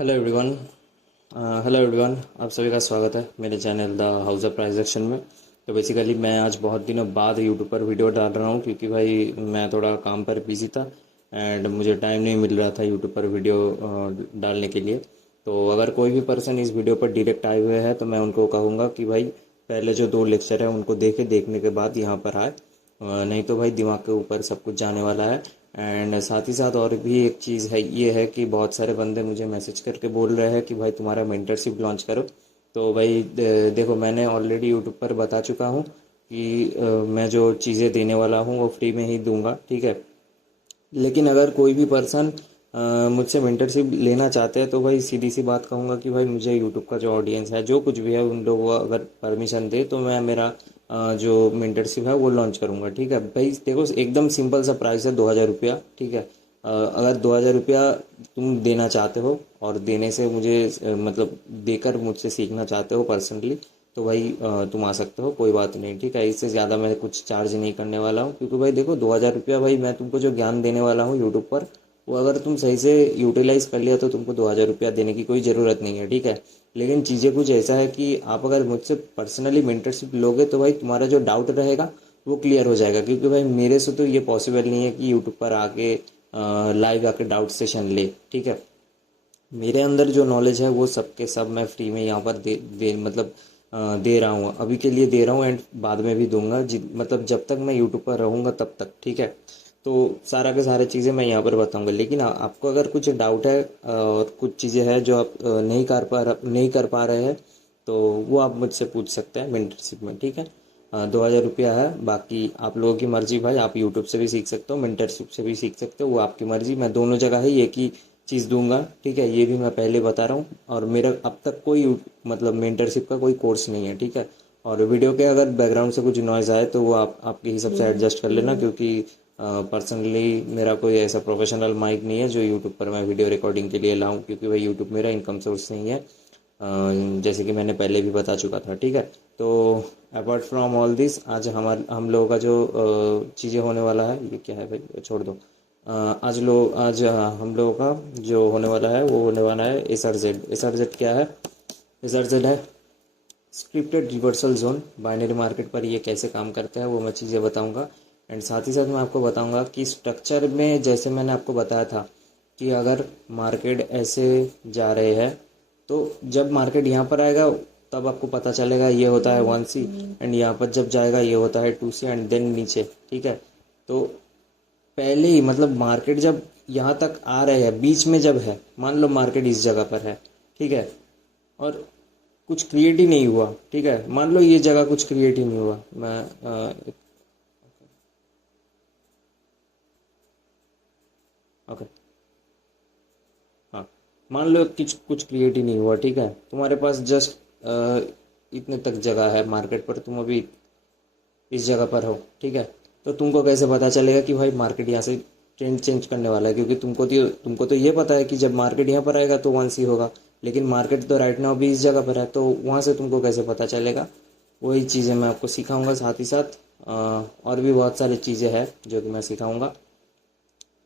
Hello everyone. Hello everyone, आप सभी का स्वागत है मेरे channel the house of price action में। तो बेसिकली मैं आज बहुत दिनों बाद यूट्यूब पर वीडियो डाल रहा हूँ क्योंकि भाई मैं थोड़ा काम पर बिजी था एंड मुझे टाइम नहीं मिल रहा था यूट्यूब पर वीडियो डालने के लिए। तो अगर कोई भी पर्सन इस वीडियो पर डायरेक्ट आए हुए हैं तो मैं उनको कहूँगा कि भाई पहले जो दो लेक्चर है उनको देखने के बाद यहाँ पर आए। नहीं तो भाई दिमाग के ऊपर सब कुछ जाने वाला है। एंड साथ ही साथ और भी एक चीज़ है, ये है कि बहुत सारे बंदे मुझे मैसेज करके बोल रहे हैं कि भाई तुम्हारा मेंटरशिप लॉन्च करो। तो भाई देखो, मैंने ऑलरेडी यूट्यूब पर बता चुका हूँ कि मैं जो चीज़ें देने वाला हूँ वो फ्री में ही दूंगा, ठीक है। लेकिन अगर कोई भी पर्सन मुझसे मेंटरशिप लेना चाहते हैं तो भाई सीधी सी बात कहूँगा कि भाई मुझे यूट्यूब का जो ऑडियंस है, जो कुछ भी है, उन लोगों को अगर परमिशन दे तो मैं मेरा जो मेंटरशिप है वो लॉन्च करूँगा, ठीक है। भाई देखो, एकदम सिंपल सा प्राइस है, 2,000 रुपया, ठीक है। अगर 2,000 रुपया तुम देना चाहते हो और देने से मुझे मतलब देकर मुझसे सीखना चाहते हो पर्सनली, तो भाई तुम आ सकते हो, कोई बात नहीं, ठीक है। इससे ज़्यादा मैं कुछ चार्ज नहीं करने वाला हूँ क्योंकि भाई देखो, 2,000 रुपया, भाई मैं तुमको जो ज्ञान देने वाला हूँ यूट्यूब पर, वो अगर तुम सही से यूटिलाइज कर लिया तो तुमको 2,000 रुपया देने की कोई ज़रूरत नहीं है, ठीक है। लेकिन चीज़ें कुछ ऐसा है कि आप अगर मुझसे पर्सनली मेंटरशिप लोगे तो भाई तुम्हारा जो डाउट रहेगा वो क्लियर हो जाएगा, क्योंकि भाई मेरे से तो ये पॉसिबल नहीं है कि यूट्यूब पर आके लाइव आके डाउट सेशन ले, ठीक है। मेरे अंदर जो नॉलेज है वो सबके सब मैं फ्री में यहाँ पर दे मतलब दे रहा हूँ, अभी के लिए दे रहा हूँ एंड बाद में भी दूंगा, मतलब जब तक मैं यूट्यूब पर रहूँगा तब तक, ठीक है। तो सारा के सारे चीज़ें मैं यहाँ पर बताऊँगा। लेकिन आपको अगर कुछ डाउट है और कुछ चीज़ें हैं जो आप नहीं कर पा रहे हैं, तो वो आप मुझसे पूछ सकते हैं मेंटरशिप में, ठीक है। 2,000 रुपया है, बाकी आप लोगों की मर्जी भाई, आप यूट्यूब से भी सीख सकते हो, मेंटरशिप से भी सीख सकते हो, वो आपकी मर्जी। मैं दोनों जगह ही एक ही चीज़ दूंगा, ठीक है, ये भी मैं पहले बता रहा हूँ। और मेरा अब तक कोई मतलब मेंटरशिप का कोई कोर्स नहीं है, ठीक है। और वीडियो के अगर बैकग्राउंड से कुछ नॉइज़ आए तो वो आपके हिसाब से एडजस्ट कर लेना, क्योंकि पर्सनली मेरा कोई ऐसा प्रोफेशनल माइक नहीं है जो यूट्यूब पर मैं वीडियो रिकॉर्डिंग के लिए लाऊं, क्योंकि भाई यूट्यूब मेरा इनकम सोर्स नहीं है, जैसे कि मैंने पहले भी बता चुका था, ठीक है। तो अपार्ट फ्रॉम ऑल दिस, आज हम लोगों का जो चीज़ें होने वाला है, ये क्या है भाई, छोड़ दो। आज हम लोगों का जो होने वाला है वो होने वाला है SRZ। SRZ क्या है? SRZ है scripted reversal zone. Binary market पर ये कैसे काम करता है वो मैं चीज़ें बताऊंगा। एंड साथ ही साथ मैं आपको बताऊंगा कि स्ट्रक्चर में, जैसे मैंने आपको बताया था कि अगर मार्केट ऐसे जा रहे हैं तो जब मार्केट यहाँ पर आएगा तब आपको पता चलेगा ये होता है 1C, एंड यहाँ पर जब जाएगा ये होता है 2C एंड देन नीचे, ठीक है। तो पहले ही मतलब मार्केट जब यहाँ तक आ रहे हैं, बीच में जब है, मान लो मार्केट इस जगह पर है, ठीक है, और कुछ क्रिएट ही नहीं हुआ, ठीक है, मान लो ये जगह कुछ क्रिएट ही नहीं हुआ, मैं ओके, हाँ, मान लो कुछ कुछ क्रिएट ही नहीं हुआ, ठीक है, तुम्हारे पास जस्ट इतने तक जगह है मार्केट पर, तुम अभी इस जगह पर हो, ठीक है। तो तुमको कैसे पता चलेगा कि भाई मार्केट यहाँ से ट्रेंड चेंज करने वाला है, क्योंकि तुमको तो ये पता है कि जब मार्केट यहाँ पर आएगा तो 1C होगा, लेकिन मार्केट तो राइट नाउ भी इस जगह पर है, तो वहाँ से तुमको कैसे पता चलेगा? वही चीज़ें मैं आपको सिखाऊंगा। साथ ही साथ और भी बहुत सारी चीज़ें हैं जो कि मैं सिखाऊंगा।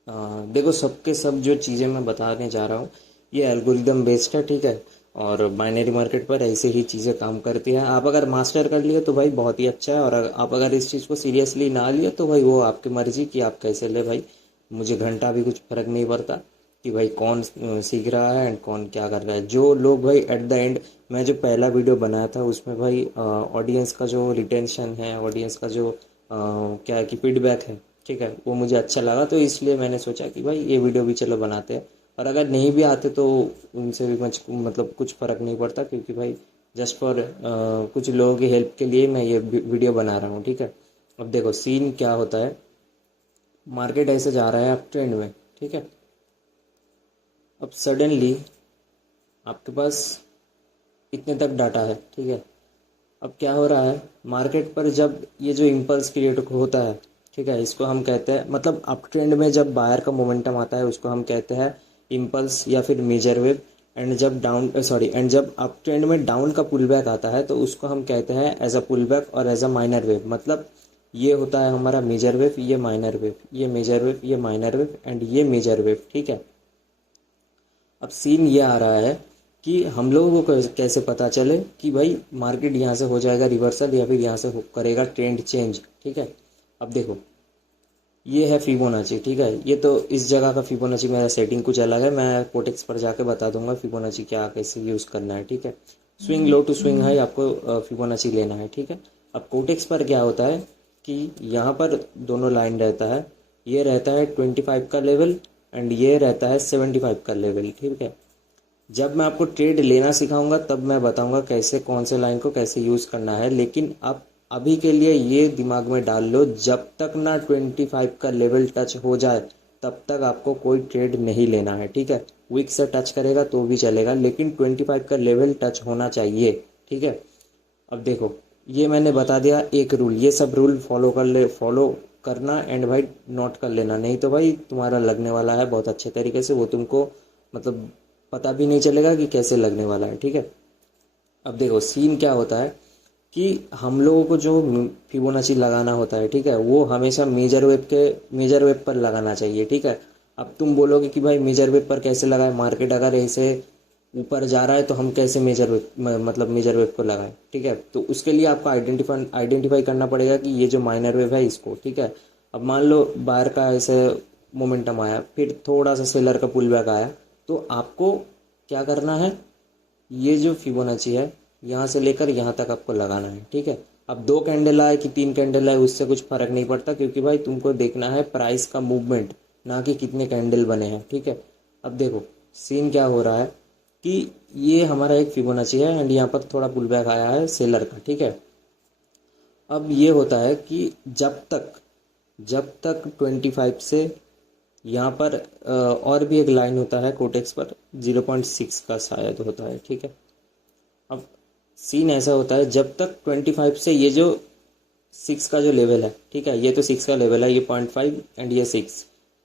देखो, सबके सब जो चीज़ें मैं बताने जा रहा हूँ ये एल्गोरिदम बेस्ड है, ठीक है। और बाइनरी मार्केट पर ऐसे ही चीज़ें काम करती हैं। आप अगर मास्टर कर लिए तो भाई बहुत ही अच्छा है, और आप अगर इस चीज़ को सीरियसली ना लिए तो भाई वो आपकी मर्जी कि आप कैसे ले भाई। मुझे घंटा भी कुछ फ़र्क नहीं पड़ता कि भाई कौन सीख रहा है एंड कौन क्या कर रहा है। जो लोग भाई एट द एंड, मैं जो पहला वीडियो बनाया था उसमें भाई ऑडियंस का जो रिटेंशन है, ऑडियंस का जो क्या है कि फीडबैक है, ठीक है, वो मुझे अच्छा लगा, तो इसलिए मैंने सोचा कि भाई ये वीडियो भी चलो बनाते हैं। और अगर नहीं भी आते तो उनसे भी मतलब कुछ फ़र्क नहीं पड़ता, क्योंकि भाई जस्ट फॉर कुछ लोगों की हेल्प के लिए मैं ये वीडियो बना रहा हूँ, ठीक है। अब देखो सीन क्या होता है, मार्केट ऐसे जा रहा है अप ट्रेंड में, ठीक है। अब सडनली आपके पास इतने तक डाटा है, ठीक है। अब क्या हो रहा है मार्केट पर, जब ये जो इम्पल्स क्रिएट होता है, ठीक है, इसको हम कहते हैं, मतलब अप ट्रेंड में जब बायर का मोमेंटम आता है उसको हम कहते हैं इम्पल्स या फिर मेजर वेव। एंड जब एंड जब अप ट्रेंड में डाउन का पुल बैक आता है तो उसको हम कहते हैं एज अ पुल बैक और एज अ माइनर वेव। मतलब ये होता है हमारा मेजर वेव, ये माइनर वेव, ये मेजर वेव, ये माइनर वेव एंड ये मेजर वेव, ठीक है। अब सीन ये आ रहा है कि हम लोगों को कैसे पता चले कि भाई मार्केट यहाँ से हो जाएगा रिवर्सल या फिर यहाँ से करेगा ट्रेंड चेंज। ठीक है, अब देखो ये है फिबोनाची। ठीक है, ये तो इस जगह का फिबोनाची मेरा सेटिंग कुछ अलग है, मैं कोटेक्स पर जाके बता दूंगा फिबोनाची क्या कैसे यूज़ करना है। ठीक है, swing low to swing high आपको फिबोनाची लेना है। ठीक है, अब कोटेक्स पर क्या होता है कि यहाँ पर दोनों लाइन रहता है, ये रहता है 25 का लेवल एंड ये रहता है 75 का लेवल। ठीक है, जब मैं आपको ट्रेड लेना सिखाऊंगा तब मैं बताऊंगा कैसे कौन से लाइन को कैसे यूज़ करना है, लेकिन आप अभी के लिए ये दिमाग में डाल लो, जब तक ना 25 का लेवल टच हो जाए तब तक आपको कोई ट्रेड नहीं लेना है। ठीक है, विक से टच करेगा तो भी चलेगा, लेकिन 25 का लेवल टच होना चाहिए। ठीक है, अब देखो ये मैंने बता दिया एक रूल, ये सब रूल फॉलो करना एंड भाई नोट कर लेना, नहीं तो भाई तुम्हारा लगने वाला है बहुत अच्छे तरीके से, वो तुमको मतलब पता भी नहीं चलेगा कि कैसे लगने वाला है। ठीक है, अब देखो सीन क्या होता है कि हम लोगों को जो फिबोनाची लगाना होता है, ठीक है, वो हमेशा मेजर वेव पर लगाना चाहिए। ठीक है, अब तुम बोलोगे कि भाई मेजर वेव पर कैसे लगाए, मार्केट अगर ऐसे ऊपर जा रहा है तो हम कैसे मतलब मेजर वेव को लगाएं। ठीक है, तो उसके लिए आपको आइडेंटिफाई करना पड़ेगा कि ये जो माइनर वेव है इसको। ठीक है, अब मान लो बाहर का ऐसे मोमेंटम आया, फिर थोड़ा सा सेलर का पुल बैक आया, तो आपको क्या करना है, ये जो फिबोनाची है यहाँ से लेकर यहाँ तक आपको लगाना है। ठीक है, अब 2 कैंडल आए कि 3 कैंडल आए उससे कुछ फर्क नहीं पड़ता, क्योंकि भाई तुमको देखना है प्राइस का मूवमेंट, ना कि कितने कैंडल बने हैं। ठीक है, अब देखो सीन क्या हो रहा है कि ये हमारा एक फिबोनाची है एंड यहाँ पर थोड़ा पुल बैक आया है सेलर का। ठीक है, अब ये होता है कि जब तक 25 से यहाँ पर और भी एक लाइन होता है कोटेक्स पर 0.6 का शायद होता है। ठीक है, अब सीन ऐसा होता है जब तक 25 से ये जो 6 का जो लेवल है, ठीक है, ये तो 6 का लेवल है, ये 0.5 एंड ये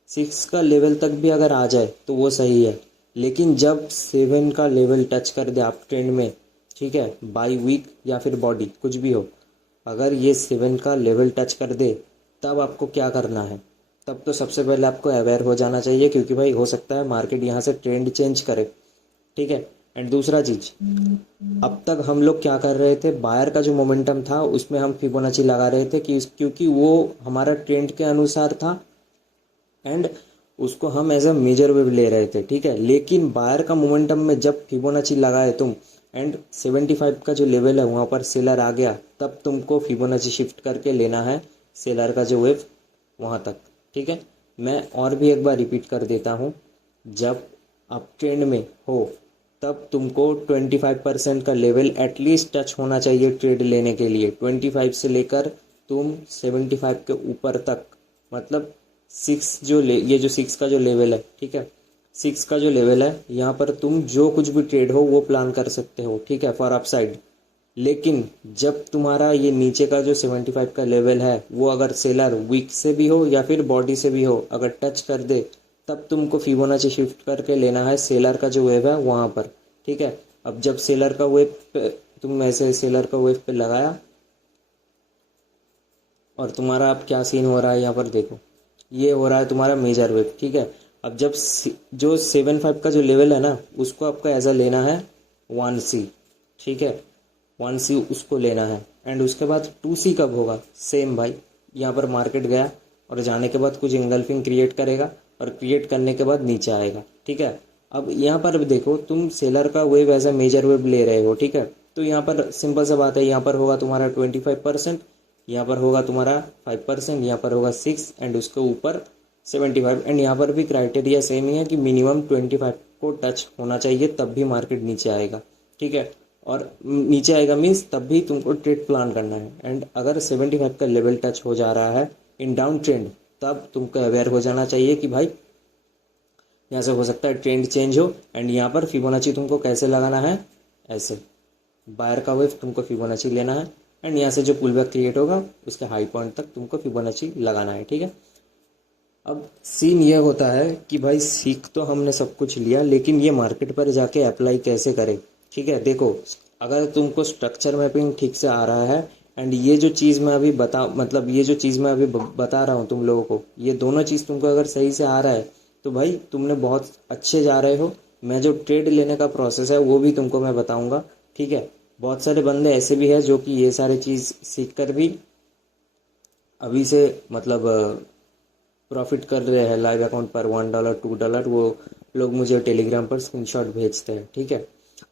6 का लेवल तक भी अगर आ जाए तो वो सही है, लेकिन जब 7 का लेवल टच कर दे आप ट्रेंड में, ठीक है, बाई वीक या फिर बॉडी कुछ भी हो, अगर ये 7 का लेवल टच कर दे तब आपको क्या करना है, तब तो सबसे पहले आपको अवेयर हो जाना चाहिए, क्योंकि भाई हो सकता है मार्केट यहाँ से ट्रेंड चेंज करे। ठीक है, एंड दूसरा चीज, अब तक हम लोग क्या कर रहे थे, बायर का जो मोमेंटम था उसमें हम फिबोनाची लगा रहे थे कि क्योंकि वो हमारा ट्रेंड के अनुसार था एंड उसको हम एज अ मेजर वेव ले रहे थे। ठीक है, लेकिन बायर का मोमेंटम में जब फिबोनाची लगाए तुम एंड 75 का जो लेवल है वहाँ पर सेलर आ गया, तब तुमको फिबोनाची शिफ्ट करके लेना है सेलर का जो वेव वहाँ तक। ठीक है, मैं और भी एक बार रिपीट कर देता हूँ, जब अप ट्रेंड में हो तब तुमको 25% का लेवल एटलीस्ट टच होना चाहिए ट्रेड लेने के लिए। 25 से लेकर तुम 75 के ऊपर तक, मतलब ये जो 6 का जो लेवल है, ठीक है, 6 का जो लेवल है यहाँ पर तुम जो कुछ भी ट्रेड हो वो प्लान कर सकते हो। ठीक है, फॉर अपसाइड। लेकिन जब तुम्हारा ये नीचे का जो 75 का लेवल है वो अगर सेलर वीक से भी हो या फिर बॉडी से भी हो अगर टच कर दे, तब तुमको फिबोनाची शिफ्ट करके लेना है सेलर का जो वेव है वहाँ पर। ठीक है, अब जब सेलर का वेव पे तुम ऐसे सेलर का वेव पे लगाया और तुम्हारा अब क्या सीन हो रहा है यहाँ पर देखो, ये हो रहा है तुम्हारा मेजर वेव। ठीक है, अब जब जो 75 का जो लेवल है ना उसको आपको ऐसा लेना है 1C। ठीक है, 1C उसको लेना है एंड उसके बाद 2C कब होगा, सेम भाई, यहाँ पर मार्केट गया और जाने के बाद कुछ इंगल्फिंग क्रिएट करेगा और क्रिएट करने के बाद नीचे आएगा। ठीक है, अब यहाँ पर भी देखो तुम सेलर का wave as a major wave ले रहे हो। ठीक है, तो यहाँ पर सिंपल सा बात है, यहाँ पर होगा तुम्हारा 25%, यहाँ पर होगा तुम्हारा 5%, यहाँ पर होगा 6 एंड उसके ऊपर 75 एंड यहाँ पर भी क्राइटेरिया सेम ही है कि मिनिमम 25 को टच होना चाहिए तब भी मार्केट नीचे आएगा। ठीक है, और नीचे आएगा मीन्स तब भी तुमको ट्रेड प्लान करना है एंड अगर 75 का लेवल टच हो जा रहा है इन डाउन ट्रेंड तब तुमको अवेयर हो जाना चाहिए कि भाई यहाँ से हो सकता है ट्रेंड चेंज हो एंड यहाँ पर फिबोनाची तुमको कैसे लगाना है, ऐसे बायर का वेव तुमको फिबोनाची लेना है एंड यहाँ से जो पुल बैक क्रिएट होगा उसके हाई पॉइंट तक तुमको फिबोनाची लगाना है। ठीक है, अब सीन ये होता है कि भाई सीख तो हमने सब कुछ लिया, लेकिन ये मार्केट पर जाके अप्लाई कैसे करें। ठीक है, देखो अगर तुमको स्ट्रक्चर मैपिंग ठीक से आ रहा है एंड ये जो चीज़ मैं अभी बता रहा हूँ तुम लोगों को, ये दोनों चीज़ तुमको अगर सही से आ रहा है तो भाई तुमने बहुत अच्छे जा रहे हो मैं जो ट्रेड लेने का प्रोसेस है वो भी तुमको मैं बताऊंगा, ठीक है। बहुत सारे बंदे ऐसे भी हैं जो कि ये सारे चीज़ सीख कर भी अभी से मतलब प्रॉफिट कर रहे हैं लाइव अकाउंट पर $1 $2। वो लोग मुझे टेलीग्राम पर स्क्रीनशॉट भेजते हैं, ठीक है।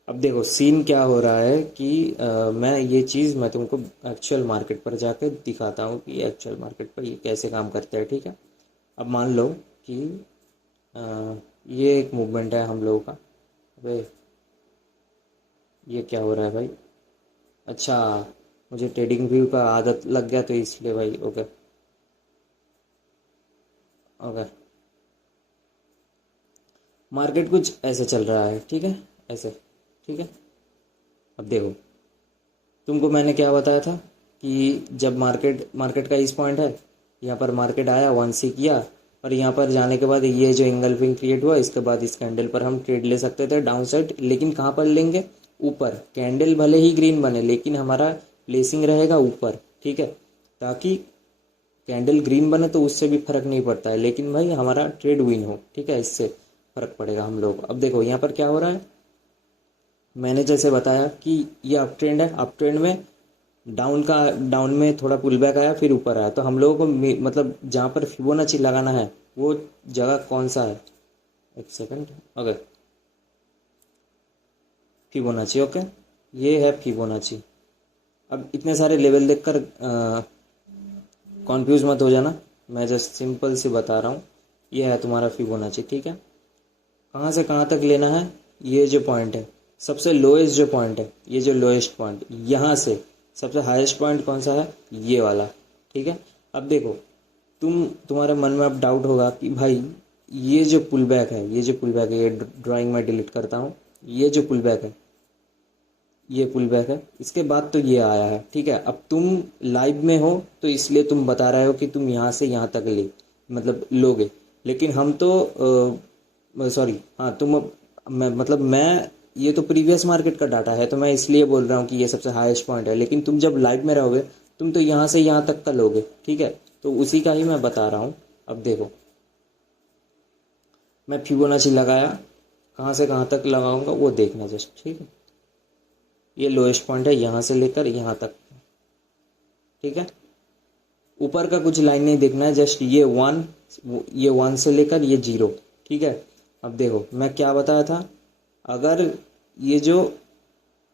अब देखो सीन क्या हो रहा है कि मैं ये चीज़ मैं तुमको एक्चुअल मार्केट पर जाकर दिखाता हूँ कि एक्चुअल मार्केट पर ये कैसे काम करता है, ठीक है। अब मान लो कि ये एक मूवमेंट है हम लोगों का। अबे ये क्या हो रहा है भाई? अच्छा, मुझे ट्रेडिंग व्यू का आदत लग गया तो इसलिए भाई। ओके ओके, मार्केट कुछ ऐसे चल रहा है, ठीक है, ऐसे, ठीक है। अब देखो, तुमको मैंने क्या बताया था कि जब मार्केट मार्केट का इस पॉइंट है, यहाँ पर मार्केट आया 1C किया, और यहाँ पर जाने के बाद ये जो इंगल्फिंग क्रिएट हुआ, इसके बाद इस कैंडल पर हम ट्रेड ले सकते थे डाउन साइड। लेकिन कहाँ पर लेंगे? ऊपर। कैंडल भले ही ग्रीन बने लेकिन हमारा प्लेसिंग रहेगा ऊपर, ठीक है। ताकि कैंडल ग्रीन बने तो उससे भी फर्क नहीं पड़ता है, लेकिन भाई हमारा ट्रेड विन हो, ठीक है, इससे फर्क पड़ेगा हम लोग। अब देखो यहाँ पर क्या हो रहा है, मैंने जैसे बताया कि ये अप ट्रेंड है, अप ट्रेंड में डाउन में थोड़ा पुल बैक आया, फिर ऊपर आया। तो हम लोगों को मतलब जहाँ पर फिबोनाची लगाना है वो जगह कौन सा है? एक सेकंड। ओके, फिबोनाची, ओके, ये है फिबोनाची। अब इतने सारे लेवल देखकर कॉन्फ्यूज मत हो जाना, मैं जस्ट सिंपल से बता रहा हूँ। ये है तुम्हारा फिबोनाची, ठीक है। कहाँ से कहाँ तक लेना है? ये जो पॉइंट है, सबसे लोएस्ट जो पॉइंट है, ये जो लोएस्ट पॉइंट, यहाँ से सबसे हाईएस्ट पॉइंट कौन सा है? ये वाला, ठीक है। अब देखो, तुम्हारे मन में अब डाउट होगा कि भाई ये जो पुल बैक है, ये जो पुल बैक है, ये ड्राइंग में डिलीट करता हूँ। ये जो पुल बैक है, ये पुल बैक है, इसके बाद तो ये आया है, ठीक है। अब तुम लाइव में हो तो इसलिए तुम बता रहे हो कि तुम यहाँ से यहाँ तक ले मतलब लोगे। लेकिन हम तो सॉरी, हाँ तुम मतलब मैं, ये तो प्रीवियस मार्केट का डाटा है तो मैं इसलिए बोल रहा हूँ कि ये सबसे हाईएस्ट पॉइंट है। लेकिन तुम जब लाइव में रहोगे तुम तो यहाँ से यहाँ तक का लोगे, ठीक है। तो उसी का ही मैं बता रहा हूँ। अब देखो, मैं फिबोनाची लगाया, कहाँ से कहाँ तक लगाऊंगा वो देखना जस्ट, ठीक है। ये लोएस्ट पॉइंट है यहाँ से लेकर यहाँ तक, ठीक है। ऊपर का कुछ लाइन नहीं देखना है, जस्ट ये वन से लेकर ये 0, ठीक है। अब देखो मैं क्या बताया था, अगर ये जो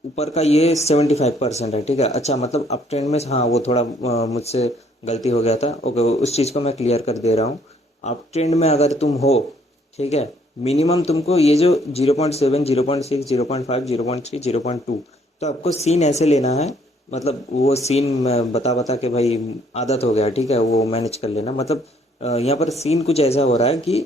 ऊपर का ये 75% है, ठीक है। अच्छा मतलब अप ट्रेंड में, हाँ वो थोड़ा मुझसे गलती हो गया था, ओके, उस चीज़ को मैं क्लियर कर दे रहा हूँ। अप ट्रेंड में अगर तुम हो, ठीक है, मिनिमम तुमको ये जो 0.7 0.6 0.5 0.3 0.2, तो आपको सीन ऐसे लेना है। मतलब वो सीन मैं बता बता के भाई आदत हो गया, ठीक है, वो मैनेज कर लेना। मतलब यहाँ पर सीन कुछ ऐसा हो रहा है कि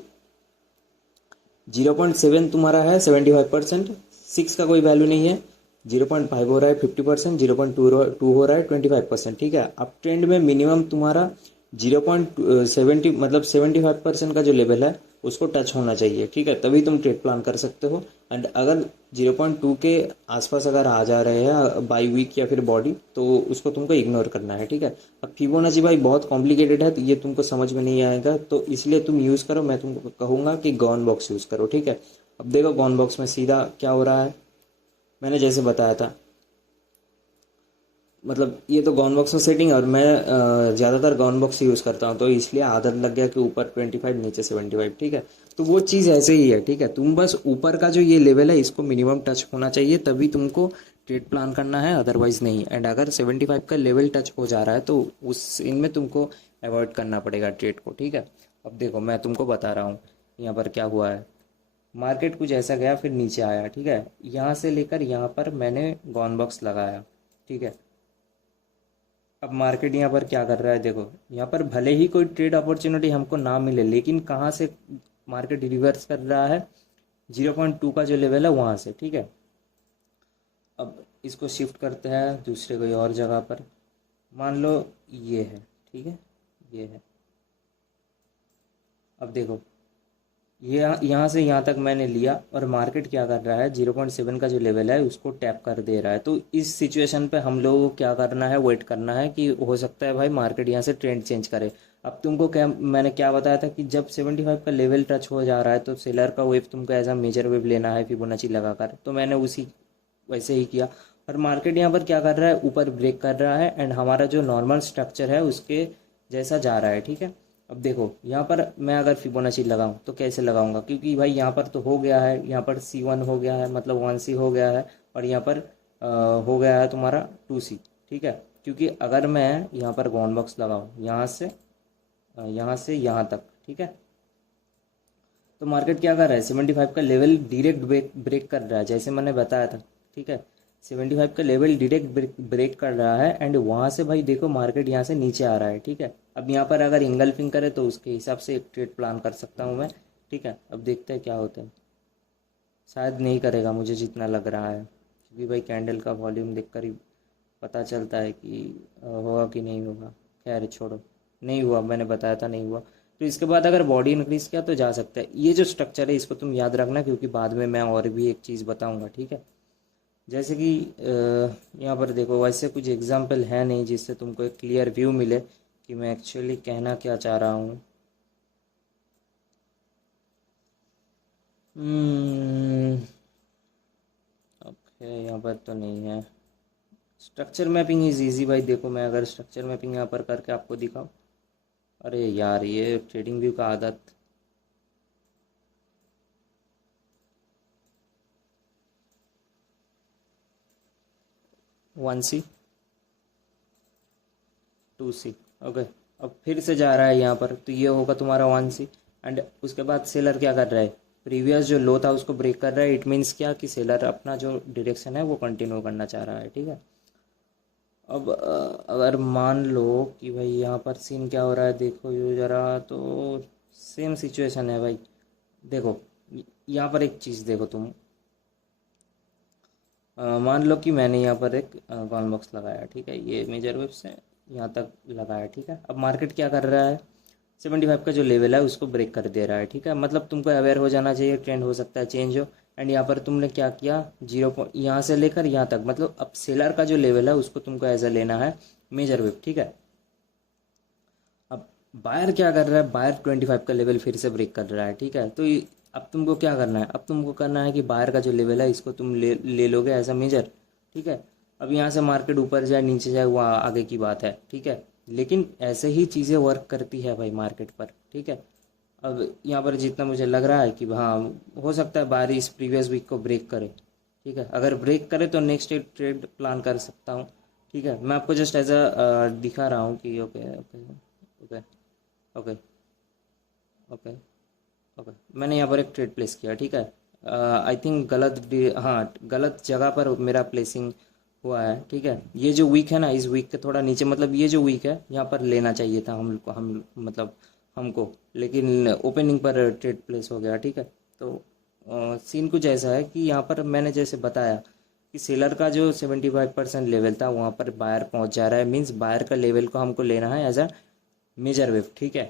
0.7 तुम्हारा है 75%, 6 का कोई वैल्यू नहीं है, 0.5 हो रहा है 50%, 0.2 हो रहा है 25%, ठीक है। अप ट्रेंड में मिनिमम तुम्हारा 0.70 मतलब 75% का जो लेवल है उसको टच होना चाहिए, ठीक है, तभी तुम ट्रेड प्लान कर सकते हो। एंड अगर 0.2 के आसपास अगर आ जा रहे हैं बाई वीक या फिर बॉडी, तो उसको तुमको इग्नोर करना है, ठीक है। अब फिबोनाची भाई बहुत कॉम्प्लिकेटेड है तो ये तुमको समझ में नहीं आएगा, तो इसलिए तुम यूज़ करो, मैं तुमको कहूँगा कि गॉन बॉक्स यूज़ करो, ठीक है। अब देखो गॉन बॉक्स में सीधा क्या हो रहा है, मैंने जैसे बताया था, मतलब ये तो गॉन बॉक्स में सेटिंग, और मैं ज़्यादातर गॉन बॉक्स यूज़ करता हूँ तो इसलिए आदत लग गया कि ऊपर 25 नीचे 75, ठीक है। तो वो चीज़ ऐसे ही है, ठीक है। तुम बस ऊपर का जो ये लेवल है इसको मिनिमम टच होना चाहिए तभी तुमको ट्रेड प्लान करना है, अदरवाइज नहीं। एंड अगर 75 का लेवल टच हो जा रहा है तो उस इनमें तुमको अवॉइड करना पड़ेगा ट्रेड को, ठीक है। अब देखो मैं तुमको बता रहा हूँ यहाँ पर क्या हुआ है, मार्केट कुछ ऐसा गया फिर नीचे आया, ठीक है। यहाँ से लेकर यहाँ पर मैंने गॉन बॉक्स लगाया, ठीक है। अब मार्केट यहाँ पर क्या कर रहा है, देखो यहाँ पर भले ही कोई ट्रेड अपॉर्चुनिटी हमको ना मिले, लेकिन कहाँ से मार्केट रिवर्स कर रहा है? 0.2 का जो लेवल है वहाँ से, ठीक है। अब इसको शिफ्ट करते हैं दूसरे कोई और जगह पर, मान लो ये है, ठीक है, ये है। अब देखो ये यहाँ से यहाँ तक मैंने लिया और मार्केट क्या कर रहा है, 0.7 का जो लेवल है उसको टैप कर दे रहा है। तो इस सिचुएशन पे हम लोगों को क्या करना है, वेट करना है कि हो सकता है भाई मार्केट यहाँ से ट्रेंड चेंज करे। अब तुमको क्या मैंने क्या बताया था कि जब 75 का लेवल टच हो जा रहा है तो सेलर का वेव तुमको एज अ मेजर वेव लेना है फिबोनाची लगाकर, तो मैंने उसी वैसे ही किया। और मार्केट यहाँ पर क्या कर रहा है, ऊपर ब्रेक कर रहा है एंड हमारा जो नॉर्मल स्ट्रक्चर है उसके जैसा जा रहा है, ठीक है। अब देखो यहाँ पर मैं अगर फिबोनाची लगाऊं तो कैसे लगाऊंगा, क्योंकि भाई यहाँ पर तो हो गया है, यहाँ पर C1 हो गया है, मतलब 1C हो गया है, और यहाँ पर हो गया है तुम्हारा 2C, ठीक है। क्योंकि अगर मैं यहाँ पर बाउंड बॉक्स लगाऊं यहाँ से यहाँ तक, ठीक है, तो मार्केट क्या कर रहा है, 75 का लेवल डायरेक्ट ब्रेक कर रहा है जैसे मैंने बताया था, ठीक है। 75 का लेवल डायरेक्ट ब्रेक कर रहा है एंड वहाँ से भाई देखो मार्केट यहाँ से नीचे आ रहा है, ठीक है। अब यहाँ पर अगर इंगल्फिंग करे तो उसके हिसाब से एक ट्रेड प्लान कर सकता हूँ मैं, ठीक है। अब देखते हैं क्या होता है, शायद नहीं करेगा मुझे जितना लग रहा है, क्योंकि भाई कैंडल का वॉल्यूम देखकर ही पता चलता है कि होगा कि नहीं होगा। खैर छोड़ो, नहीं हुआ, मैंने बताया था नहीं हुआ। तो इसके बाद अगर बॉडी इंक्रीज किया तो जा सकता है। ये जो स्ट्रक्चर है इसको तुम याद रखना, क्योंकि बाद में मैं और भी एक चीज़ बताऊंगा, ठीक है। जैसे कि यहाँ पर देखो वैसे कुछ एग्जाम्पल है नहीं जिससे तुमको एक क्लियर व्यू मिले कि मैं एक्चुअली कहना क्या चाह रहा हूँ। ओके, यहाँ पर तो नहीं है। स्ट्रक्चर मैपिंग इज़ इजी भाई। देखो मैं अगर स्ट्रक्चर मैपिंग यहाँ पर करके आपको दिखाऊँ, अरे यार ये ट्रेडिंग व्यू का आदत। 1C 2C, okay. अब फिर से जा रहा है यहाँ पर, तो ये होगा तुम्हारा 1C। एंड उसके बाद सेलर क्या कर रहा है, प्रीवियस जो लो था उसको ब्रेक कर रहा है। इट मीन्स क्या कि सेलर अपना जो डायरेक्शन है वो कंटिन्यू करना चाह रहा है, ठीक है। अब अगर मान लो कि भाई यहाँ पर सीन क्या हो रहा है, देखो ये जरा, तो सेम सिचुएशन है भाई। देखो यहाँ पर एक चीज़ देखो तुम, मान लो कि मैंने यहाँ पर एक कॉल बॉक्स लगाया, ठीक है, ये मेजर वेव से यहाँ तक लगाया, ठीक है। अब मार्केट क्या कर रहा है, 75 का जो लेवल है उसको ब्रेक कर दे रहा है, ठीक है। मतलब तुमको अवेयर हो जाना चाहिए, ट्रेंड हो सकता है चेंज हो। एंड यहाँ पर तुमने क्या किया, 0 यहाँ से लेकर यहाँ तक, मतलब अब सेलर का जो लेवल है उसको तुमको एज अ लेना है मेजर वेव, ठीक है। अब बायर क्या कर रहा है, बायर 25 का लेवल फिर से ब्रेक कर रहा है, ठीक है। तो अब तुमको क्या करना है, अब तुमको करना है कि बायर का जो लेवल है इसको तुम ले लोगे एज अ मेजर, ठीक है। अब यहाँ से मार्केट ऊपर जाए नीचे जाए वो आगे की बात है, ठीक है। लेकिन ऐसे ही चीज़ें वर्क करती है भाई मार्केट पर, ठीक है। अब यहाँ पर जितना मुझे लग रहा है कि हाँ हो सकता है बायर इस प्रीवियस वीक को ब्रेक करे, ठीक है। अगर ब्रेक करे तो नेक्स्ट ट्रेड प्लान कर सकता हूँ, ठीक है। मैं आपको जस्ट एज अ दिखा रहा हूँ कि okay okay okay okay okay okay, मैंने यहाँ पर एक ट्रेड प्लेस किया, ठीक है। आई थिंक हाँ गलत जगह पर मेरा प्लेसिंग हुआ है, ठीक है। ये जो वीक है ना, इस वीक के थोड़ा नीचे, मतलब ये जो वीक है यहाँ पर लेना चाहिए था हम मतलब हमको, लेकिन ओपनिंग पर ट्रेड प्लेस हो गया, ठीक है। तो सीन कुछ ऐसा है कि यहाँ पर मैंने जैसे बताया कि सेलर का जो 75% लेवल था वहाँ पर बायर पहुँच जा रहा है, मीन्स बायर का लेवल को हमको लेना है एज अ मेजर वेव, ठीक है।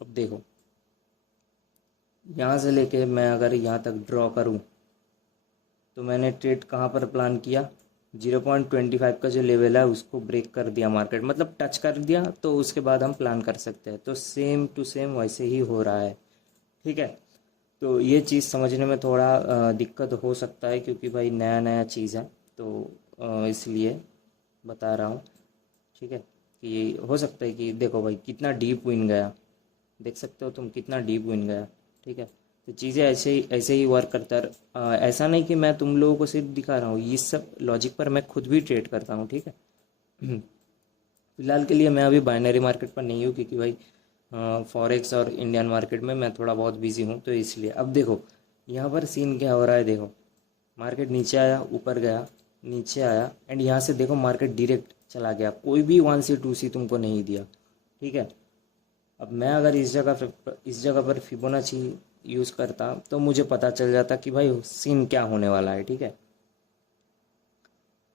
अब देखो यहाँ से लेके मैं अगर यहाँ तक ड्रॉ करूँ तो मैंने ट्रेड कहाँ पर प्लान किया, 0.25 का जो लेवल है उसको ब्रेक कर दिया मार्केट, मतलब टच कर दिया, तो उसके बाद हम प्लान कर सकते हैं। तो सेम टू सेम वैसे ही हो रहा है, ठीक है। तो ये चीज़ समझने में थोड़ा दिक्कत हो सकता है, क्योंकि भाई नया नया चीज़ है, तो इसलिए बता रहा हूँ, ठीक है। कि हो सकता है कि देखो भाई कितना डीप विन गया, देख सकते हो तुम कितना डीप विन गया, ठीक है। तो चीज़ें ऐसे ही वर्क करता है। ऐसा नहीं कि मैं तुम लोगों को सिर्फ दिखा रहा हूँ, इस सब लॉजिक पर मैं खुद भी ट्रेड करता हूँ, ठीक है। फिलहाल के लिए मैं अभी बाइनरी मार्केट पर नहीं हूँ, क्योंकि भाई फॉरेक्स और इंडियन मार्केट में मैं थोड़ा बहुत बिजी हूँ, तो इसलिए। अब देखो यहाँ पर सीन क्या हो रहा है, देखो मार्केट नीचे आया, ऊपर गया, नीचे आया, एंड यहाँ से देखो मार्केट डायरेक्ट चला गया, कोई भी 1C 2C तुमको नहीं दिया, ठीक है। अब मैं अगर इस जगह पर फिबोनाची यूज़ करता तो मुझे पता चल जाता कि भाई सीन क्या होने वाला है, ठीक है।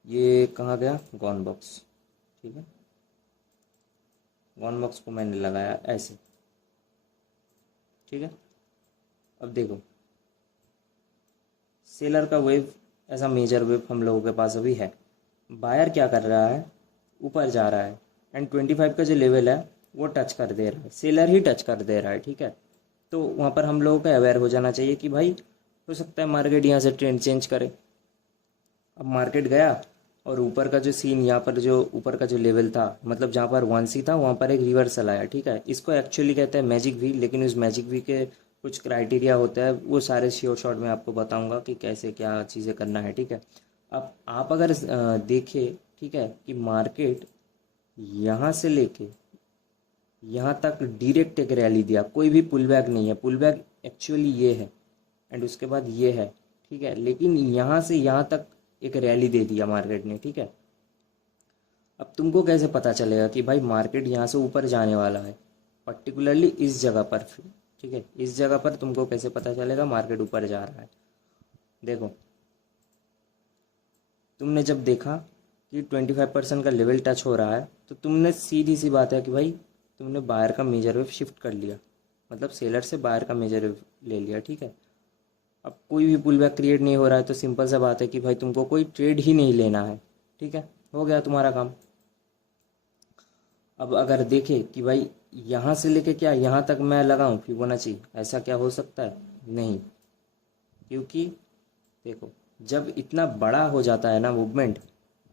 ये कहाँ गया, गॉन बॉक्स, ठीक है। गॉन बॉक्स को मैंने लगाया ऐसे, ठीक है। अब देखो सेलर का वेव, ऐसा मेजर वेव हम लोगों के पास अभी है। बायर क्या कर रहा है, ऊपर जा रहा है, एंड 25 का जो लेवल है वो टच कर दे रहा है, सेलर ही टच कर दे रहा है, ठीक है। तो वहाँ पर हम लोगों को अवेयर हो जाना चाहिए कि भाई हो सकता है मार्केट यहाँ से ट्रेंड चेंज करे। अब मार्केट गया और ऊपर का जो सीन, यहाँ पर जो ऊपर का जो लेवल था, मतलब जहाँ पर 1C था वहाँ पर एक रिवर्सल आया, ठीक है। इसको एक्चुअली कहते हैं मैजिक वी, लेकिन उस मैजिक वी के कुछ क्राइटेरिया होता है, वो सारे शॉर्ट में आपको बताऊंगा कि कैसे क्या चीज़ें करना है, ठीक है। अब आप अगर देखें, ठीक है, कि मार्केट यहाँ से लेके यहाँ तक डायरेक्ट एक रैली दिया, कोई भी पुल बैक नहीं है, पुल बैक एक्चुअली ये है एंड उसके बाद ये है, ठीक है। लेकिन यहाँ से यहाँ तक एक रैली दे दिया मार्केट ने, ठीक है। अब तुमको कैसे पता चलेगा कि भाई मार्केट यहाँ से ऊपर जाने वाला है, पर्टिकुलरली इस जगह पर, ठीक है। इस जगह पर तुमको कैसे पता चलेगा मार्केट ऊपर जा रहा है? देखो, तुमने जब देखा कि 25% का लेवल टच हो रहा है, तो तुमने सीधी सी बात है कि भाई तुमने बायर का मेजर वेव शिफ्ट कर लिया, मतलब सेलर से बायर का मेजर वेव ले लिया, ठीक है। अब कोई भी पुल बैक क्रिएट नहीं हो रहा है, तो सिंपल सा बात है कि भाई तुमको कोई ट्रेड ही नहीं लेना है, ठीक है, हो गया तुम्हारा काम। अब अगर देखे कि भाई यहाँ से लेके क्या यहाँ तक मैं लगाऊं फिबोनाची, ऐसा क्या हो सकता है? नहीं, क्योंकि देखो, जब इतना बड़ा हो जाता है ना मूवमेंट,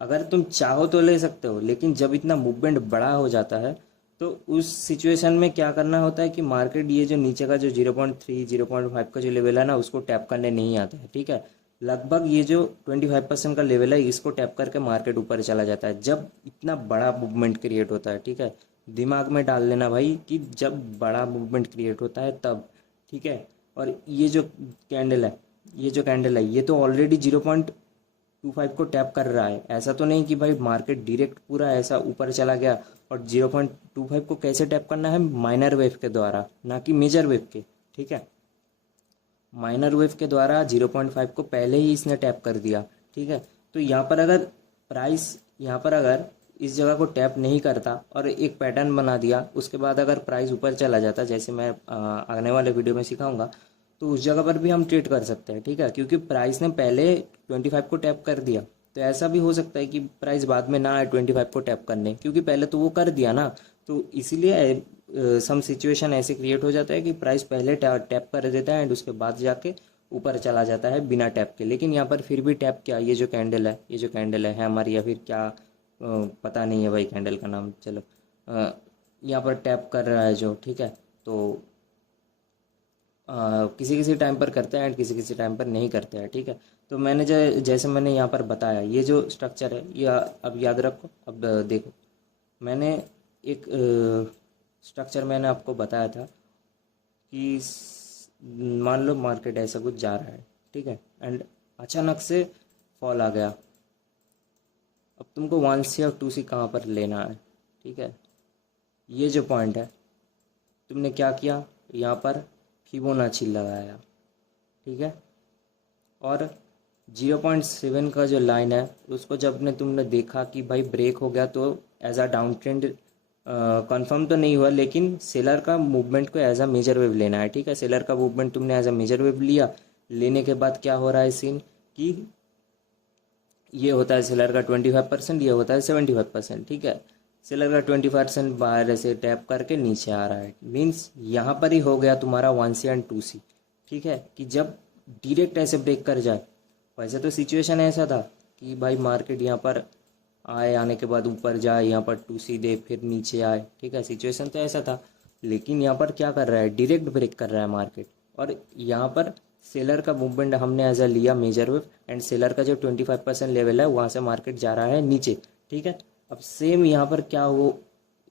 अगर तुम चाहो तो ले सकते हो, लेकिन जब इतना मूवमेंट बड़ा हो जाता है तो उस सिचुएशन में क्या करना होता है कि मार्केट ये जो नीचे का जो 0.3 0.5 का जो लेवल है ना, उसको टैप करने नहीं आता है, ठीक है। लगभग ये जो 25% का लेवल है, इसको टैप करके मार्केट ऊपर चला जाता है जब इतना बड़ा मूवमेंट क्रिएट होता है, ठीक है। दिमाग में डाल लेना भाई कि जब बड़ा मूवमेंट क्रिएट होता है तब, ठीक है। और ये जो कैंडल है, ये जो कैंडल है, ये तो ऑलरेडी 0.25 को टैप कर रहा है। ऐसा तो नहीं कि भाई मार्केट डायरेक्ट पूरा ऐसा ऊपर चला गया। और 0.25 को कैसे टैप करना है? माइनर वेव के द्वारा, ना कि मेजर वेव के, ठीक है। माइनर वेव के द्वारा 0.5 को पहले ही इसने टैप कर दिया, ठीक है। तो यहाँ पर अगर प्राइस यहाँ पर अगर इस जगह को टैप नहीं करता और एक पैटर्न बना दिया, उसके बाद अगर प्राइस ऊपर चला जाता, जैसे मैं आने वाले वीडियो में सिखाऊंगा, तो उस जगह पर भी हम ट्रेड कर सकते हैं, ठीक है, क्योंकि प्राइस ने पहले 25 को टैप कर दिया। तो ऐसा भी हो सकता है कि प्राइस बाद में ना आए 25 को टैप करने, क्योंकि पहले तो वो कर दिया ना। तो इसीलिए सम सिचुएशन ऐसे क्रिएट हो जाता है कि प्राइस पहले टैप कर देता है एंड उसके बाद जाके ऊपर चला जाता है बिना टैप के। लेकिन यहाँ पर फिर भी टैप क्या, ये जो कैंडल है, ये जो कैंडल है हमारी, या फिर क्या पता नहीं है भाई कैंडल का नाम, चलो यहाँ पर टैप कर रहा है जो, ठीक है। तो किसी किसी टाइम पर करते हैं एंड किसी किसी टाइम पर नहीं करते हैं, ठीक है। तो मैंने जैसे मैंने यहाँ पर बताया, ये जो स्ट्रक्चर है ये अब याद रखो। अब देखो, मैंने एक स्ट्रक्चर मैंने आपको बताया था कि मान लो मार्केट ऐसा कुछ जा रहा है, ठीक है, एंड अचानक से फॉल आ गया। अब तुमको 1C और 2C कहाँ पर लेना है, ठीक है। ये जो पॉइंट है, तुमने क्या किया, यहाँ पर फिबोनाची लगाया, ठीक है। और 0.7 का जो लाइन है, उसको जब ने तुमने देखा कि भाई ब्रेक हो गया, तो as a downtrend confirm तो नहीं हुआ, लेकिन सेलर का मूवमेंट को एज अ मेजर वेव लेना है, ठीक है। सेलर का मूवमेंट तुमने एज अ मेजर वेव लिया। लेने के बाद क्या हो रहा है सीन कि ये होता है सेलर का 25%, ये होता है 75%, ठीक है। सेलर का 20% बाहर ऐसे टैप करके नीचे आ रहा है, मीन्स यहाँ पर ही हो गया तुम्हारा 1C एंड 2C, ठीक है, कि जब डायरेक्ट ऐसे ब्रेक कर जाए। वैसे तो सिचुएशन ऐसा था कि भाई मार्केट यहाँ पर आए, आने के बाद ऊपर जाए, यहाँ पर 2C दे, फिर नीचे आए, ठीक है, सिचुएशन तो ऐसा था। लेकिन यहाँ पर क्या कर रहा है, डायरेक्ट ब्रेक कर रहा है मार्केट। और यहाँ पर सेलर का मूवमेंट हमने एज अ लिया मेजर वेव, एंड सेलर का जो 25% लेवल है वहाँ से मार्केट जा रहा है नीचे, ठीक है। अब सेम यहाँ पर क्या हो,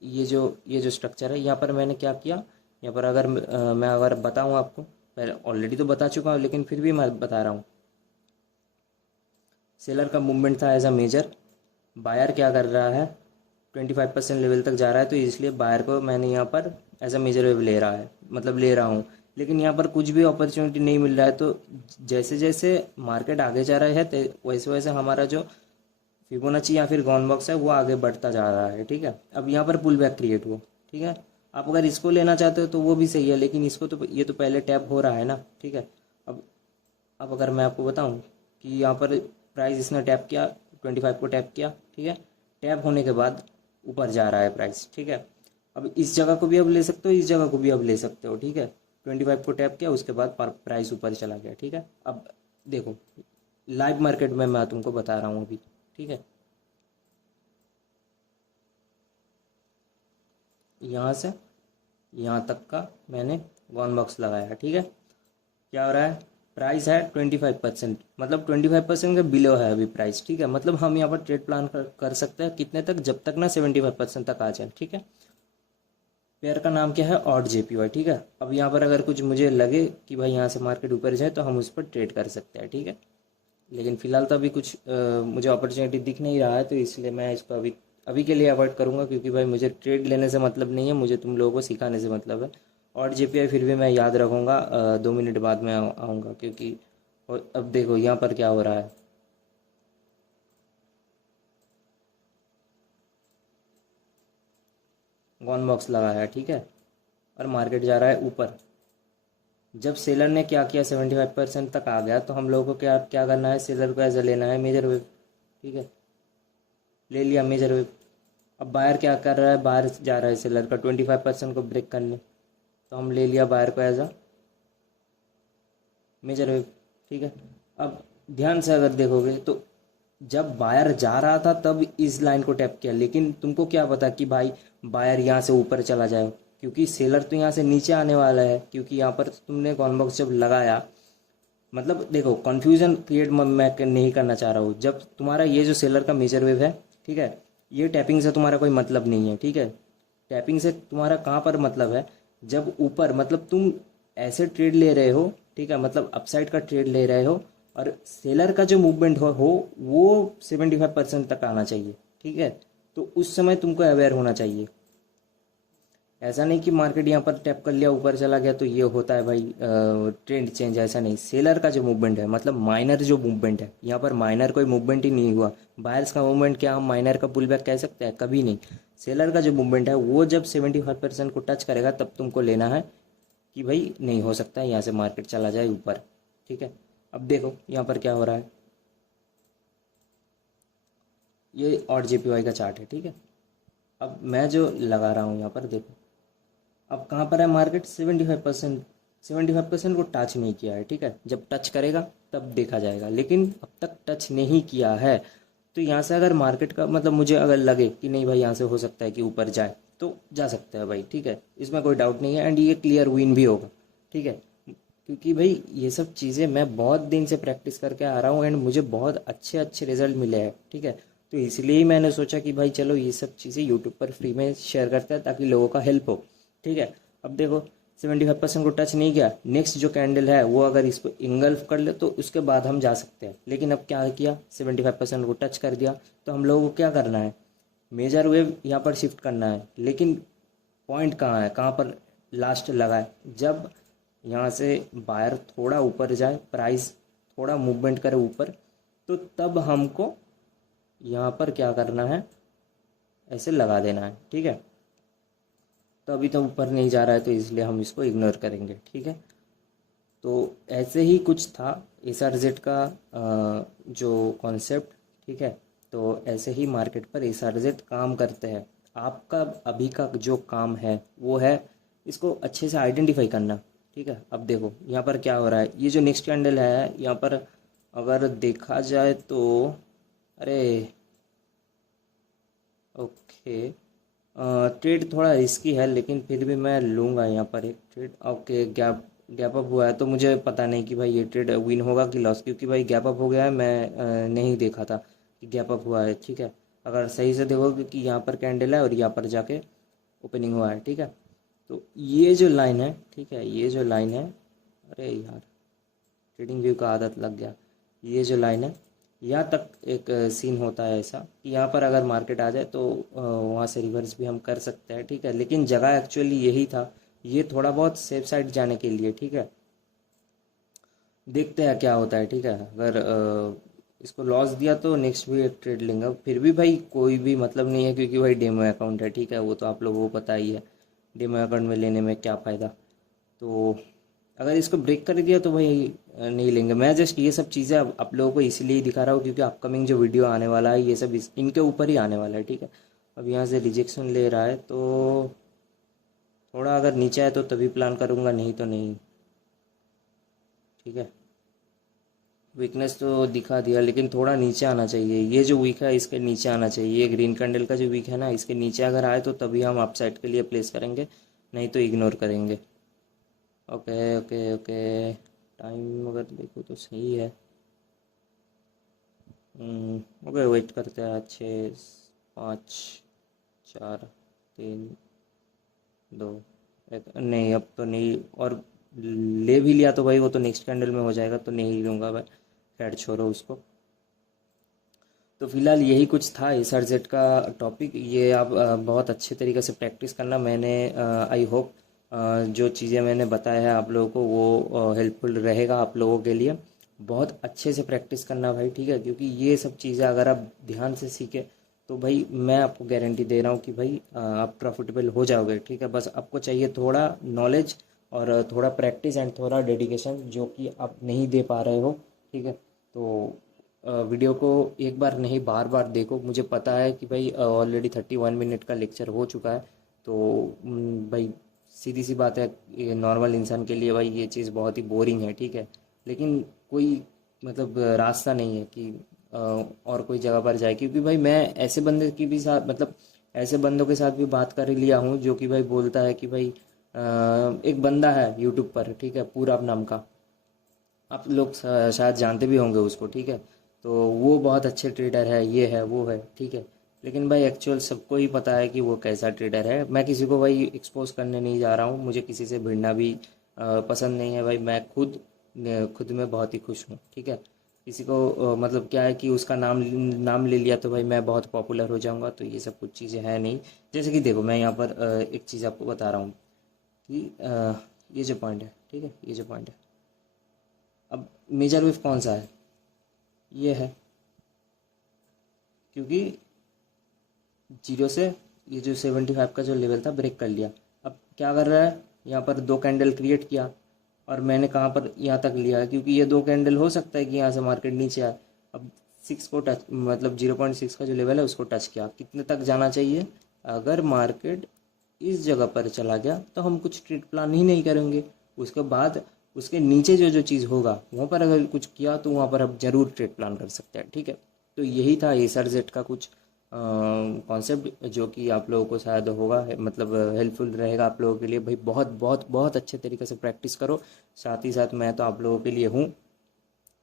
ये जो स्ट्रक्चर है, यहाँ पर मैंने क्या किया, यहाँ पर अगर मैं अगर बताऊँ आपको, पहले ऑलरेडी तो बता चुका हूँ लेकिन फिर भी मैं बता रहा हूँ। सेलर का मूवमेंट था एज अ मेजर, बायर क्या कर रहा है, 25% लेवल तक जा रहा है, तो इसलिए बायर को मैंने यहाँ पर एज अ मेजर वेव ले रहा है, मतलब ले रहा हूँ। लेकिन यहाँ पर कुछ भी अपॉर्चुनिटी नहीं मिल रहा है, तो जैसे जैसे मार्केट आगे जा रहा है वैसे वैसे हमारा जो फिबोनाची या फिर गॉन बॉक्स है वो आगे बढ़ता जा रहा है, ठीक है। अब यहाँ पर पुल बैक क्रिएट हुआ, ठीक है। आप अगर इसको लेना चाहते हो तो वो भी सही है, लेकिन इसको तो ये तो पहले टैप हो रहा है ना, ठीक है। अब अब अगर मैं आपको बताऊं कि यहाँ पर प्राइस इसने टैप किया, 25 को टैप किया, ठीक है। टैप होने के बाद ऊपर जा रहा है प्राइस, ठीक है। अब इस जगह को भी अब ले सकते हो, इस जगह को भी अब ले सकते हो, ठीक है। 25 को टैप किया, उसके बाद प्राइस ऊपर चला गया, ठीक है। अब देखो लाइव मार्केट में मैं तुमको बता रहा हूँ अभी, ठीक है। यहाँ से यहाँ तक का मैंने वन बॉक्स लगाया, ठीक है। क्या हो रहा है, प्राइस है 25%, मतलब 25% के बिलो है अभी प्राइस, ठीक है। मतलब हम यहाँ पर ट्रेड प्लान कर सकते हैं कितने तक, जब तक ना 75% तक आ जाए, ठीक है। पेयर का नाम क्या है, ऑड जेपीवाई, ठीक है। अब यहाँ पर अगर कुछ मुझे लगे कि भाई यहाँ से मार्केट ऊपर जाए तो हम उस पर ट्रेड कर सकते हैं, ठीक है। लेकिन फिलहाल तो अभी कुछ मुझे अपॉर्चुनिटी दिख नहीं रहा है, तो इसलिए मैं इसको अभी अभी के लिए अवॉइड करूँगा, क्योंकि भाई मुझे ट्रेड लेने से मतलब नहीं है, मुझे तुम लोगों को सिखाने से मतलब है। और जेपीआई फिर भी मैं याद रखूँगा, 2 मिनट बाद मैं आऊँगा, क्योंकि और अब देखो यहाँ पर क्या हो रहा है, वन बॉक्स लगा है, ठीक है। और मार्केट जा रहा है ऊपर। जब सेलर ने क्या किया, 75% तक आ गया, तो हम लोगों को क्या क्या करना है, सेलर को ऐसा लेना है मेजर वेव, ठीक है। ले लिया मेजर वेव। अब बायर क्या कर रहा है, बाहर जा रहा है सेलर का 25% को ब्रेक करने, तो हम ले लिया बायर को एज अ मेजर वेव, ठीक है। अब ध्यान से अगर देखोगे तो जब बायर जा रहा था तब इस लाइन को टैप किया, लेकिन तुमको क्या पता कि भाई बायर यहाँ से ऊपर चला जाए, क्योंकि सेलर तो यहाँ से नीचे आने वाला है, क्योंकि यहाँ पर तुमने कॉन बॉक्स जब लगाया, मतलब देखो कन्फ्यूजन क्रिएट मैं नहीं करना चाह रहा हूँ। जब तुम्हारा ये जो सेलर का मेजर वेव है, ठीक है, ये टैपिंग से तुम्हारा कोई मतलब नहीं है, ठीक है। टैपिंग से तुम्हारा कहाँ पर मतलब है, जब ऊपर मतलब तुम ऐसे ट्रेड ले रहे हो, ठीक है, मतलब अपसाइड का ट्रेड ले रहे हो, और सेलर का जो मूवमेंट हो वो 75% तक आना चाहिए, ठीक है। तो उस समय तुमको अवेयर होना चाहिए। ऐसा नहीं कि मार्केट यहाँ पर टैप कर लिया ऊपर चला गया तो ये होता है भाई ट्रेंड चेंज, ऐसा नहीं। सेलर का जो मूवमेंट है, मतलब माइनर जो मूवमेंट है, यहाँ पर माइनर कोई मूवमेंट ही नहीं हुआ। बायर्स का मूवमेंट क्या हम माइनर का पुल बैक कह सकते हैं, कभी नहीं। सेलर का जो मूवमेंट है वो जब 75% को टच करेगा तब तुमको लेना है कि भाई नहीं हो सकता है यहाँ से मार्केट चला जाए ऊपर, ठीक है। अब देखो यहाँ पर क्या हो रहा है, ये और जेपीवाई का चार्ट है, ठीक है। अब मैं जो लगा रहा हूँ यहाँ पर देखो, अब कहाँ पर है मार्केट, 75% को टच नहीं किया है, ठीक है। जब टच करेगा तब देखा जाएगा, लेकिन अब तक टच नहीं किया है। तो यहाँ से अगर मार्केट का मतलब मुझे अगर लगे कि नहीं भाई यहाँ से हो सकता है कि ऊपर जाए, तो जा सकता है भाई, ठीक है, इसमें कोई डाउट नहीं है। एंड ये क्लियर विन भी होगा, ठीक है, क्योंकि भाई ये सब चीज़ें मैं बहुत दिन से प्रैक्टिस करके आ रहा हूँ एंड मुझे बहुत अच्छे अच्छे रिजल्ट मिले हैं, ठीक है। तो इसलिए ही मैंने सोचा कि भाई चलो ये सब चीज़ें यूट्यूब पर फ्री में शेयर करते हैं ताकि लोगों का हेल्प हो, ठीक है। अब देखो 75% को टच नहीं किया, नेक्स्ट जो कैंडल है वो अगर इसको इंगल्फ कर ले तो उसके बाद हम जा सकते हैं। लेकिन अब क्या किया, 75% को टच कर दिया, तो हम लोगों को क्या करना है, मेजर वेव यहाँ पर शिफ्ट करना है। लेकिन पॉइंट कहाँ है, कहाँ पर लास्ट लगा है, जब यहाँ से बायर थोड़ा ऊपर जाए, प्राइस थोड़ा मूवमेंट करे ऊपर, तो तब हमको यहाँ पर क्या करना है, ऐसे लगा देना है, ठीक है। तो अभी तो ऊपर नहीं जा रहा है तो इसलिए हम इसको इग्नोर करेंगे, ठीक है। तो ऐसे ही कुछ था SRZ का जो कॉन्सेप्ट, ठीक है। तो ऐसे ही मार्केट पर SRZ काम करते हैं। आपका अभी का जो काम है वो है इसको अच्छे से आइडेंटिफाई करना, ठीक है। अब देखो यहाँ पर क्या हो रहा है, ये जो नेक्स्ट कैंडल है यहाँ पर अगर देखा जाए तो, अरे ओके, ट्रेड थोड़ा रिस्की है लेकिन फिर भी मैं लूँगा यहाँ पर एक trade. Okay, gap gap up हुआ है, तो मुझे पता नहीं कि भाई ये ट्रेड विन होगा कि लॉस, क्योंकि भाई गैप अप हो गया है, मैं नहीं देखा था कि गैप अप हुआ है, ठीक है। अगर सही से देखोगे कि यहाँ पर कैंडल है और यहाँ पर जाके ओपनिंग हुआ है, ठीक है। तो ये जो लाइन है, ठीक है, ये जो लाइन है, अरे यार ट्रेडिंग व्यू का आदत लग गया। ये जो लाइन है यहाँ तक एक सीन होता है ऐसा कि यहाँ पर अगर मार्केट आ जाए तो वहाँ से रिवर्स भी हम कर सकते हैं, ठीक है। लेकिन जगह एक्चुअली यही था, ये थोड़ा बहुत सेफ साइड जाने के लिए, ठीक है। देखते हैं क्या होता है, ठीक है। अगर इसको लॉस दिया तो नेक्स्ट भी एक ट्रेड लेंगे। फिर भी भाई कोई भी मतलब नहीं है, क्योंकि भाई डेमो अकाउंट है, ठीक है, वो तो आप लोगों को पता ही है डेमो अकाउंट में लेने में क्या फ़ायदा। तो अगर इसको ब्रेक कर दिया तो भाई नहीं लेंगे। मैं जस्ट ये सब चीज़ें अब आप लोगों को इसलिए ही दिखा रहा हूँ क्योंकि अपकमिंग जो वीडियो आने वाला है ये सब इनके ऊपर ही आने वाला है, ठीक है। अब यहाँ से रिजेक्शन ले रहा है तो थोड़ा अगर नीचे आए तो तभी प्लान करूँगा, नहीं तो नहीं। ठीक है, वीकनेस तो दिखा दिया, लेकिन थोड़ा नीचे आना चाहिए। ये जो वीक है इसके नीचे आना चाहिए। ये ग्रीन कैंडल का जो वीक है ना, इसके नीचे अगर आए तो तभी हम अपसाइड के लिए प्लेस करेंगे, नहीं तो इग्नोर करेंगे। ओके ओके ओके, टाइम अगर देखो तो सही है। ओके, वेट करते हैं। 6, 5, 4, 3, 2, 1। नहीं, अब तो नहीं। और ले भी लिया तो भाई वो तो नेक्स्ट कैंडल में हो जाएगा, तो नहीं लूँगा भाई। खैर छोड़ो उसको। तो फिलहाल यही कुछ था SRZ का टॉपिक। ये आप बहुत अच्छे तरीके से प्रैक्टिस करना। मैंने आई होप जो चीज़ें मैंने बताया है आप लोगों को वो हेल्पफुल रहेगा आप लोगों के लिए। बहुत अच्छे से प्रैक्टिस करना भाई, ठीक है, क्योंकि ये सब चीज़ें अगर आप ध्यान से सीखे तो भाई मैं आपको गारंटी दे रहा हूँ कि भाई आप प्रॉफिटेबल हो जाओगे। ठीक है, बस आपको चाहिए थोड़ा नॉलेज और थोड़ा प्रैक्टिस एंड थोड़ा डेडिकेशन, जो कि आप नहीं दे पा रहे हो। ठीक है, तो वीडियो को एक बार नहीं बार बार देखो। मुझे पता है कि भाई ऑलरेडी 31 मिनट का लेक्चर हो चुका है, तो भाई सीधी सी बात है, ये नॉर्मल इंसान के लिए भाई ये चीज़ बहुत ही बोरिंग है। ठीक है, लेकिन कोई मतलब रास्ता नहीं है कि और कोई जगह पर जाए, क्योंकि भाई मैं ऐसे बंदे की भी साथ मतलब ऐसे बंदों के साथ भी बात कर लिया हूँ जो कि भाई बोलता है कि भाई एक बंदा है यूट्यूब पर, ठीक है, पूरा नाम का, आप लोग शायद जानते भी होंगे उसको। ठीक है, तो वो बहुत अच्छे ट्रेडर है, ये है वो है। ठीक है, लेकिन भाई एक्चुअल सबको ही पता है कि वो कैसा ट्रेडर है। मैं किसी को भाई एक्सपोज करने नहीं जा रहा हूँ, मुझे किसी से भिड़ना भी पसंद नहीं है भाई। मैं खुद में बहुत ही खुश हूँ। ठीक है, किसी को मतलब क्या है कि उसका नाम नाम ले लिया तो भाई मैं बहुत पॉपुलर हो जाऊँगा, तो ये सब कुछ चीज़ें हैं नहीं। जैसे कि देखो, मैं यहाँ पर एक चीज़ आपको बता रहा हूँ कि ये जो पॉइंट है, ठीक है, ये जो पॉइंट है, अब मेजर वेव कौन सा है? ये है, क्योंकि जीरो से ये जो 75 का जो लेवल था ब्रेक कर लिया। अब क्या कर रहा है, यहाँ पर दो कैंडल क्रिएट किया, और मैंने कहाँ पर यहाँ तक लिया, क्योंकि ये दो कैंडल हो सकता है कि यहाँ से मार्केट नीचे आए। अब 6 को टच मतलब 0.6 का जो लेवल है उसको टच किया। कितने तक जाना चाहिए? अगर मार्केट इस जगह पर चला गया तो हम कुछ ट्रेड प्लान ही नहीं करेंगे। उसके बाद उसके नीचे जो जो चीज़ होगा वहाँ पर अगर कुछ किया तो वहाँ पर आप ज़रूर ट्रेड प्लान कर सकते हैं। ठीक है, तो यही था SRZ का कुछ कॉन्सेप्ट, जो कि आप लोगों को शायद होगा मतलब हेल्पफुल रहेगा आप लोगों के लिए। भाई बहुत बहुत बहुत अच्छे तरीके से प्रैक्टिस करो। साथ ही साथ मैं तो आप लोगों के लिए हूँ।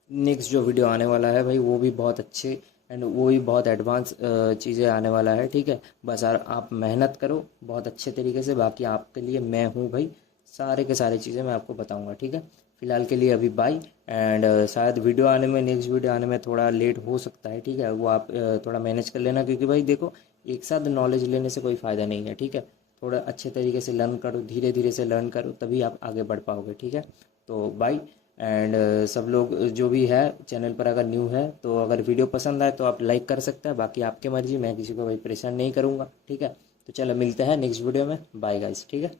नेक्स्ट जो वीडियो आने वाला है भाई वो भी बहुत अच्छे एंड वो भी बहुत एडवांस चीज़ें आने वाला है। ठीक है, बस यार आप मेहनत करो बहुत अच्छे तरीके से। बाकी आपके लिए मैं हूँ भाई, सारे के सारे चीज़ें मैं आपको बताऊँगा। ठीक है, फिलहाल के लिए अभी बाय। एंड शायद वीडियो आने में, नेक्स्ट वीडियो आने में थोड़ा लेट हो सकता है। ठीक है, वो आप थोड़ा मैनेज कर लेना, क्योंकि भाई देखो एक साथ नॉलेज लेने से कोई फ़ायदा नहीं है। ठीक है, थोड़ा अच्छे तरीके से लर्न करो, धीरे धीरे से लर्न करो, तभी आप आगे बढ़ पाओगे। ठीक है, तो बाय। एंड सब लोग जो भी है चैनल पर अगर न्यू है तो अगर वीडियो पसंद आए तो आप लाइक कर सकते हैं। बाकी आपकी मर्जी, मैं किसी को भाई परेशान नहीं करूँगा। ठीक है, तो चलो मिलते हैं नेक्स्ट वीडियो में। बाय गाइस, ठीक है।